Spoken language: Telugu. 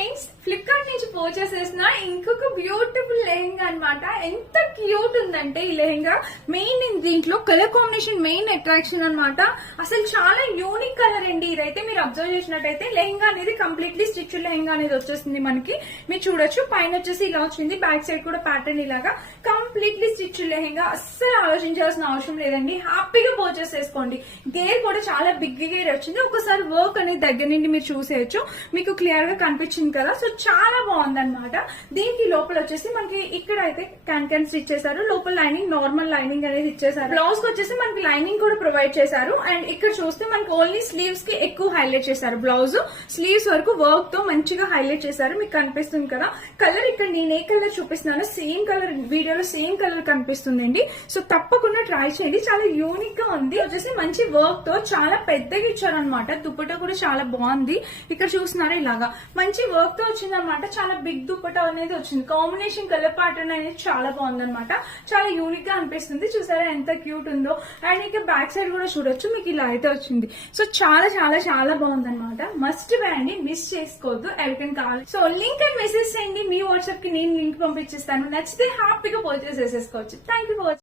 ఫ్రెండ్స్, ఫ్లిప్కార్ట్ నుంచి పర్చేస్ చేసిన ఇంకొక బ్యూటిఫుల్ లెహెంగా అన్నమాట. ఎంత క్యూట్ ఉందంటే ఈ లెహెంగా. మెయిన్ దీంట్లో కలర్ కాంబినేషన్ మెయిన్ అట్రాక్షన్ అన్నమాట. అసలు చాలా యూనిక్ కలర్ అండి. ఇదైతే మీరు అబ్జర్వ్ చేసినట్టయితే లెహెంగా అనేది కంప్లీట్లీ స్టిచ్ లెహెంగా అనేది వచ్చేస్తుంది మనకి. మీరు చూడొచ్చు, పైన వచ్చేసి ఇలా వచ్చింది, బ్యాక్ సైడ్ కూడా ప్యాటర్న్ ఇలాగా కంప్లీట్లీ స్టిచ్ లెహెంగా. అస్సలు ఆలోచించాల్సిన అవసరం లేదండి, హ్యాపీగా పర్చేస్ చేసుకోండి. గేర్ కూడా చాలా బిగ్ గేర్ వచ్చింది. ఒకసారి వర్క్ అనేది దగ్గర నుండి మీరు చూసేయచ్చు, మీకు క్లియర్ గా కనిపించింది కదా. సో చాలా బాగుంది అనమాట. దీనికి లోపల వచ్చేసి మనకి ఇక్కడ అయితే క్యాన్ స్టిచ్ చేశారు, లోపల లైనింగ్ నార్మల్ లైనింగ్ అనేది ఇచ్చేసారు. బ్లౌజ్ కి వచ్చేసి మనకి లైనింగ్ కూడా ప్రొవైడ్ చేశారు. అండ్ ఇక్కడ చూస్తే మనకి ఓన్లీ స్లీవ్స్ కి ఎక్కువ హైలైట్ చేశారు. బ్లౌజ్ స్లీవ్స్ వరకు వర్క్ తో మంచిగా హైలైట్ చేశారు. మీకు కనిపిస్తుంది కదా కలర్. ఇక్కడ నేను ఏ కలర్ చూపిస్తున్నానో సేమ్ కలర్ వీడియోలో సేమ్ కలర్ కనిపిస్తుందండి. సో తప్పకుండా ట్రై చేయండి, చాలా యూనిక్ గా ఉంది. వచ్చేసి మంచి వర్క్ తో చాలా పెద్దగా ఇచ్చారనమాట. దుపట్టా కూడా చాలా బాగుంది. ఇక్కడ చూస్తున్నారా ఇలాగా మంచి వర్క్ తో వచ్చింది అనమాట. చాలా బిగ్ దుపట్టా అనేది వచ్చింది. కాంబినేషన్ కలర్ ప్యాటర్న్ అనేది చాలా బాగుంది అనమాట. చాలా యూనిక్ గా అనిపిస్తుంది. చూసారా ఎంత క్యూట్ ఉందో. అండ్ ఇక బ్యాక్ సైడ్ కూడా చూడొచ్చు, మీకు ఇలా అయితే వచ్చింది. సో చాలా చాలా చాలా బాగుంది అనమాట. మస్ట్ బై అండి, మిస్ చేసుకోవద్దు. ఎవరికైనా కావాలి సో లింక్ అండ్ మెసేజ్ చేయండి. మీ వాట్సాప్ కి నేను లింక్ పంపించేస్తాను. నచ్చితే హ్యాపీగా పర్చేస్ చేసేసుకోవచ్చు. Thank you for watching.